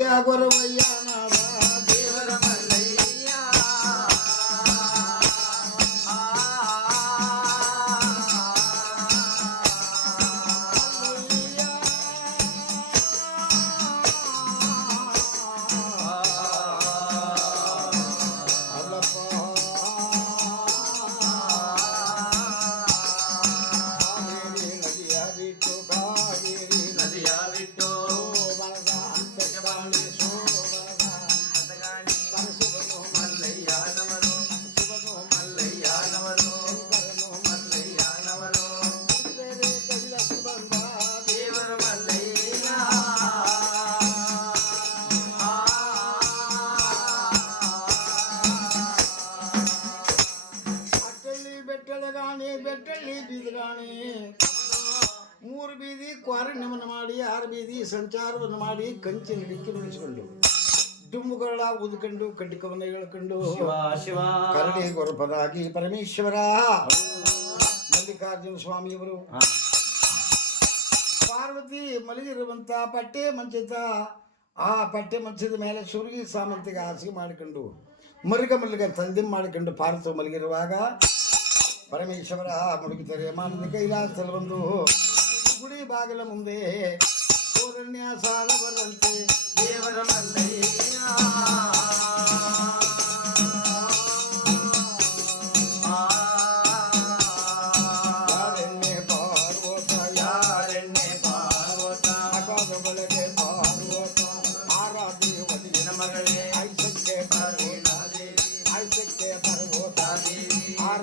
ಗೊರವಯ್ಯ ನಾದ ದೇವರ ಮಲ್ಲಯ್ಯ ಬೆಟ್ಟಳ್ಳಿ ಬೀದಗಾಣಿ ಮೂರು ಬೀದಿ ಕ್ವಾರಣ್ಯವನ್ನು ಮಾಡಿ 6 ಬೀದಿ ಸಂಚಾರವನ್ನು ಮಾಡಿ ಕಂಚಿನ ಡಿಕ್ಕಿ ನುಡಿಸಿಕೊಂಡು ದುಂಬುಗಳ ಊದ್ಕೊಂಡು ಕಡ್ಡಿಕವನ್ನು ಹೇಳ್ಕೊಂಡು ಕರಡಿ ಗೊರಪರಾಗಿ ಪರಮೇಶ್ವರ ಮಲ್ಲಿಕಾರ್ಜುನ ಸ್ವಾಮಿಯವರು ಪಾರ್ವತಿ ಮಲಗಿರುವಂತ ಪಟ್ಟೆ ಮಂಚಿತ ಆ ಪಟ್ಟೆ ಮಂಚದ ಮೇಲೆ ಸುರುಗಿ ಸಾಮಂತಿಗೆ ಹಾಸಿಗೆ ಮಾಡಿಕೊಂಡು ಮರುಗ ತಂದಿ ಮಾಡಿಕೊಂಡು ಪಾರ್ವತಿ ಮಲಗಿರುವಾಗ ಪರಮೇಶ್ವರ ಮುಡುಗಿತಾರೆ ಮಾನದ ಕೈಲಾಸದಲ್ಲಿ ಬಂದು ಗುಡಿ ಬಾಗಿಲ ಮುಂದೆ ಸೂರಣ್ಯ ಸಾಲ ಬರಂತೆ ದೇವರ ಮಲ್ಲಯ್ಯ ಪಾರ್ವತ ಯಾರೆಣ್ಣೆ ಪಾರ್ವತ ಅಗಾಧ ಬಳಗೆ ಪಾರ್ವತ ಆರಾಧಿ ಒಲಿನ ಮಗಳೇ ಐಸಕ್ಕೆ ದೇವಿ ಐಸಕ್ಕೆ ಪಾರ್ವತ ದೇವಿ ಆರ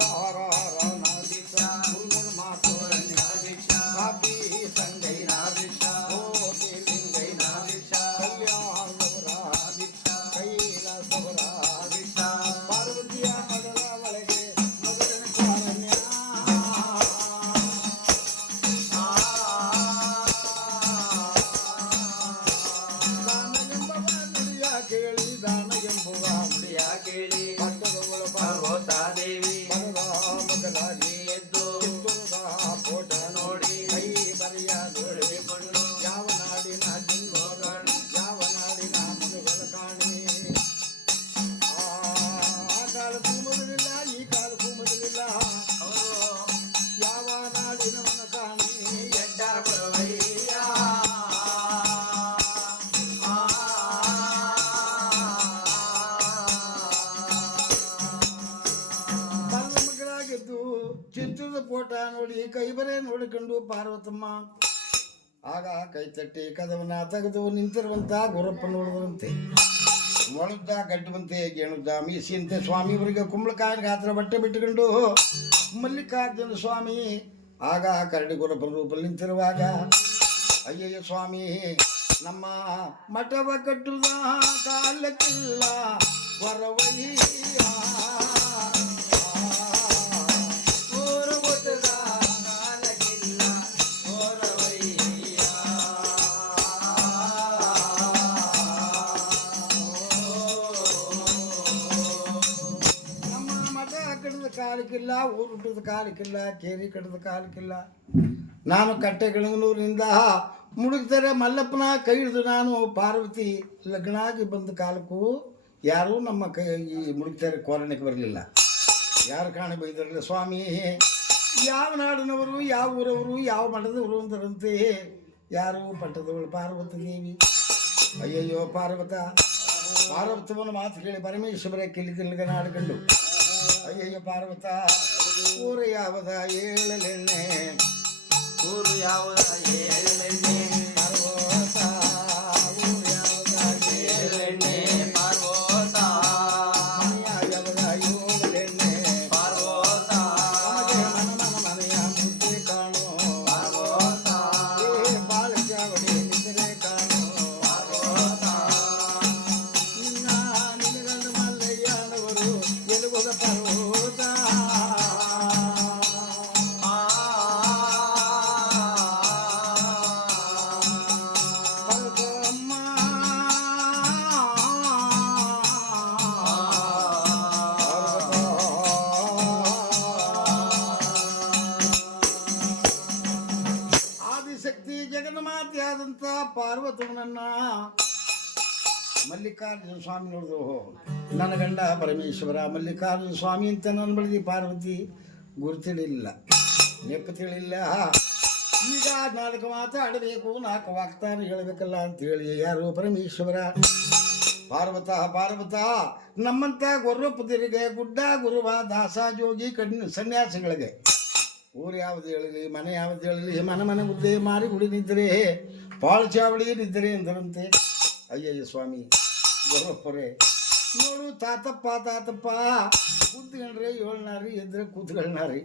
ಚಿತ್ರದ ಫೋಟ ನೋಡಿ ಕೈ ಬರೆ ನೋಡಿಕೊಂಡು ಪಾರ್ವತಮ್ಮ ಆಗ ಕೈ ತಟ್ಟಿ ಕದವನ್ನ ತೆಗೆದು ನಿಂತಿರುವಂತ ಗುರಪ್ಪ ನೋಡಿದ್ರಂತೆ ಒಣದ್ದ ಗಡ್ಡುವಂತೆ ಗೇಣುದ್ದ ಮೀಸಿಯಂತೆ ಸ್ವಾಮಿಯವರಿಗೆ ಕುಂಬಳಕಾಯಿನ ಗಾತ್ರ ಬಟ್ಟೆ ಬಿಟ್ಟುಕೊಂಡು ಮಲ್ಲಿಕಾರ್ಜುನ ಸ್ವಾಮಿ ಆಗ ಕರಡಿ ಗುರಪ್ಪನ ರೂಪಲ್ಲಿ ನಿಂತಿರುವಾಗ ಅಯ್ಯಯ್ಯ ಸ್ವಾಮಿ ನಮ್ಮ ಮಠವ ಕಟ್ಟುದ ಕಾಲಕ್ಕಿಲ್ಲ ವರವಯ್ಯ ಕಾಲಕ್ಕಿಲ್ಲ ಊರು ಹುಟ್ಟದ ಕಾಲಕ್ಕಿಲ್ಲ ಕೇರಿ ಕಟ್ಟದ ಕಾಲಕ್ಕಿಲ್ಲ ನಾನು ಕಟ್ಟೆಗಳೂರಿನಿಂದ ಮುಡುಗ್ತಾರೆ ಮಲ್ಲಪ್ಪನ ಕೈ ಹಿಡಿದು ನಾನು ಪಾರ್ವತಿ ಲಗ್ನಾಗಿ ಬಂದ ಕಾಲಕ್ಕೂ ಯಾರೂ ನಮ್ಮ ಕೈ ಈ ಮುಡುಗ್ತಾರೆ ಕೋರಣಕ್ಕೆ ಬರಲಿಲ್ಲ ಯಾರು ಕಾಣಿ ಬೈದಿರಲಿಲ್ಲ ಸ್ವಾಮಿ ಯಾವ ನಾಡಿನವರು ಯಾವ ಊರವರು ಯಾವ ಮಠದವರು ಅಂತಾರಂತೆ ಯಾರು ಪಟ್ಟದವಳು ಪಾರ್ವತಿ ದೇವಿ ಅಯ್ಯಯ್ಯೋ ಪಾರ್ವತವನ್ನು ಮಾತು ಕೇಳಿ ಪರಮೇಶ್ವರ ಕಿಲಿಗೆ ನಾಡ್ಕೊಂಡು ಅಯ್ಯಯ್ಯ ಪಾರ್ವತ ಊರು ಯಾವದ ಏಳಲೆಣ್ಣೆ ಊರು ಯಾವದ ಏಳಲೆಣ್ಣೆ ಪಾರ್ವತ ಊರು ಯಾವದ ಏಳಲೆಣ್ಣೆ ಪಾರ್ವತ ಯಾವದ ಏಳಲೆಣ್ಣೆ ಪಾರ್ವತ ಮನೆಯ ಮುದ್ದೆ ಕಾಣು ಪಾರ್ವತ ಬಾಳ ಜಾವಡಿ ನಿದ್ರೆ ಕಾಣು ಪಾರ್ವತ ನಿನ್ನ ಮಲ್ಲಯ್ಯನವರು ಎಲುಗುದ ಪಾರ್ವತ ಮಲ್ಲಿಕಾರ್ಜುನ ಸ್ವಾಮಿ ನೋಡಿದು ನನ್ನ ಗಂಡ ಪರಮೇಶ್ವರ ಮಲ್ಲಿಕಾರ್ಜುನ ಸ್ವಾಮಿ ಅಂತ ನನ್ನ ಬಳಿದಿ ಪಾರ್ವತಿ ಗುರು ತಿಳಿಲಿಲ್ಲ, ನೆಪ ತಿಳಿಲ್ಲ. ಈಗ ನಾಲ್ಕು ಮಾತಾಡಬೇಕು, ನಾಲ್ಕು ವಾಗ್ದಾನ ಹೇಳಬೇಕಲ್ಲ ಅಂತೇಳಿ ಯಾರು ಪರಮೇಶ್ವರ ಪಾರ್ವತ ನಮ್ಮಂಥ ಗೊರ್ರಪ್ಪದಿರಿಗೆ ಗುಡ್ಡ ಗುರುವ ದಾಸ ಜೋಗಿ ಕಡಿಮೆ ಸನ್ಯಾಸಿಗಳಿಗೆ ಊರು ಯಾವುದು ಹೇಳಲಿ, ಮನೆ ಯಾವುದು ಹೇಳಲಿ, ಮನೆ ಮುದ್ದೆ ಮಾರಿ ಗುಡಿ ನಿದ್ರೆ ಪಾಳು ಚಾವಡಿ ನಿದ್ರೆ ಎಂದರಂತೆ. ಅಯ್ಯಯ್ಯ ಸ್ವಾಮಿ ಗೊರ್ರಪ್ಪರೇ ನೋಡು, ತಾತಪ್ಪ ಕೂತ್ಕೊಂಡ್ರೆ ಏಳ್ನಾರಿ ಎದ್ರೆ ಕೂತ್ಕೊಳ್ನಾರಿ.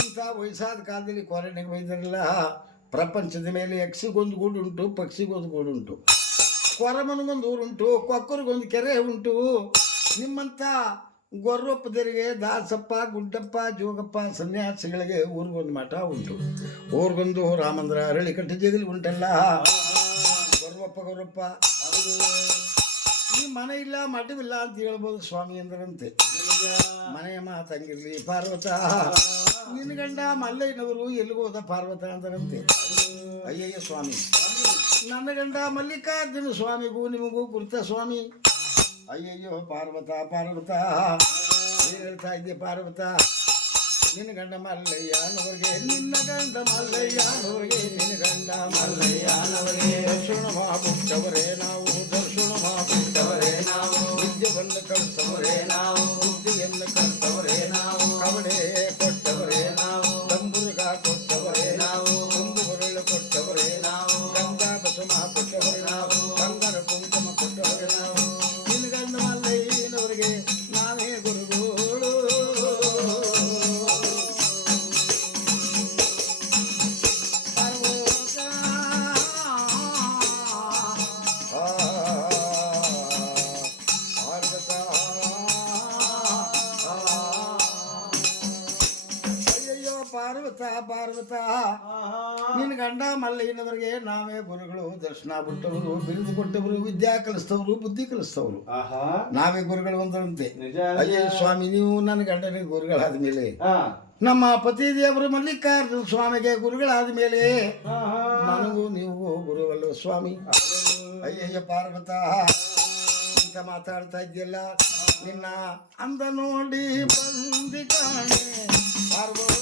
ಇಂಥ ವಯಸ್ಸಾದ ಕಾಲದಲ್ಲಿ ಕ್ವಾರಂಟೈನ್ ಬೈದಿರಲ್ಲ. ಪ್ರಪಂಚದ ಮೇಲೆ ಯಕ್ಷಿಗೊಂದು ಗೂಡು ಉಂಟು, ಪಕ್ಷಿಗೊಂದು ಗೂಡು ಉಂಟು, ಕೊರಮನಿಗೊಂದು ಊರುಂಟು, ಕೊಕ್ಕರಿಗೊಂದು ಕೆರೆ ಉಂಟು. ನಿಮ್ಮಂಥ ಗೊರ್ರಪ್ಪದರಿಗೆ ದಾಸಪ್ಪ ಗುಡ್ಡಪ್ಪ ಜೋಗಪ್ಪ ಸನ್ಯಾಸಿಗಳಿಗೆ ಊರಿಗೊಂದು ಮಠ ಉಂಟು, ಊರಿಗೊಂದು ರಾಮಂದ್ರ ಅರಳಿಕಟ್ಟೆ ಜಗಲಿ ಉಂಟಲ್ಲ. ಗೊರ್ರಪ್ಪ ಈ ಮನೆ ಇಲ್ಲ ಮಠವಿಲ್ಲ ಅಂತ ಹೇಳ್ಬೋದು ಸ್ವಾಮಿ ಅಂದ್ರಂತೆ. ಮನೆಯ ಮಾತಂಗಿರ್ಲಿ ಪಾರ್ವತ, ನಿನ್ನ ಗಂಡ ಮಲ್ಲಯ್ಯನವರು ಎಲ್ಲಿಗೋದ ಪಾರ್ವತ ಅಂತಾರಂತೆ. ಅಯ್ಯಯ್ಯ ಸ್ವಾಮಿ, ನನ್ನ ಗಂಡ ಮಲ್ಲಿಕಾರ್ಜುನ ಸ್ವಾಮಿಗೂ ನಿಮಗೂ ಗುರುತ ಸ್ವಾಮಿ. ಅಯ್ಯಯ್ಯೋ ಪಾರ್ವತ ಏನು ಹೇಳ್ತಾ ಇದ್ದೆ ಪಾರ್ವತ? ನಿನ್ನ ಗಂಡ ಮಲ್ಲಯ್ಯನವರಿಗೆ, ನಿನ್ನ ಗಂಡ ಮಲ್ಲಯ್ಯನವರಿಗೆ, ನಿನ್ನ ಗಂಡ ಮಲ್ಲಯ್ಯನವರಿಗೆ ದರ್ಶನ ಮಾಡಿಬಿಟ್ಟವರೇ ನಾವು, ದರ್ಶನ ಮಾಡಿಬಿಟ್ಟವರೇ ನಾವು, ವಿದ್ಯೆಯನ್ನು ಕಲಿಸವರೇ ನಾವು, ಬುದ್ಧಿಯನ್ನು ಕಲಿಸವರೇ ನಾವು, ಕವಡೆ ಕೊಟ್ಟವರೇ ನಾವು, ತಂಬುರುಗ ಕೊಟ್ಟವರೇ ನಾವು, ತುಂಬು ಹೊರಳು ಕೊಟ್ಟವರೇ ನಾವು, ಗಂಧ ಬಸಮ ಕೊಟ್ಟವರೇ ನಾವು, ಬಂಗಾರ ಕುಂಕುಮ ಕೊಟ್ಟವರೇ ನಾವು. ನಿನ್ನ ಗಂಡ ಮಲ್ಲಯ್ಯನವರಿಗೆ ನಾವೇ ಗುರುಗಳು. ಪಾರ್ವತ ನಿನ್ನ ಗಂಡ ಮಲ್ಲಯ್ಯನವರಿಗೆ ನಾವೇ ಗುರುಗಳು, ದರ್ಶನ ಬಿಟ್ಟವರು, ಬಿರುದು ಕೊಟ್ಟವರು, ವಿದ್ಯಾ ಕಲಿಸ್ತವರು, ಬುದ್ಧಿ ಕಲಿಸ್ತವರು, ನಾವೇ ಗುರುಗಳು ಅಂದ್ರಂತೆ. ಅಯ್ಯೋ ಸ್ವಾಮಿ, ನೀವು ನನ್ನ ಗಂಡನಿಗೆ ಗುರುಗಳಾದ ಮೇಲೆ, ನಮ್ಮ ಪತಿ ದೇವರು ಮಲ್ಲಿಕಾರ್ಜುನ ಸ್ವಾಮಿಗೆ ಗುರುಗಳಾದ ಮೇಲೆ ನನಗೂ ನೀವು ಗುರುವಲ್ಲ ಸ್ವಾಮಿ. ಅಯ್ಯಯ್ಯ ಪಾರ್ವತ ಅಂತ ಮಾತಾಡ್ತಾ ಇದೆಯಲ್ಲ, ನಿನ್ನ ಅಂದ ನೋಡಿ ಬಂದಿ ಕಾಣೆ ಪಾರ್ವತ.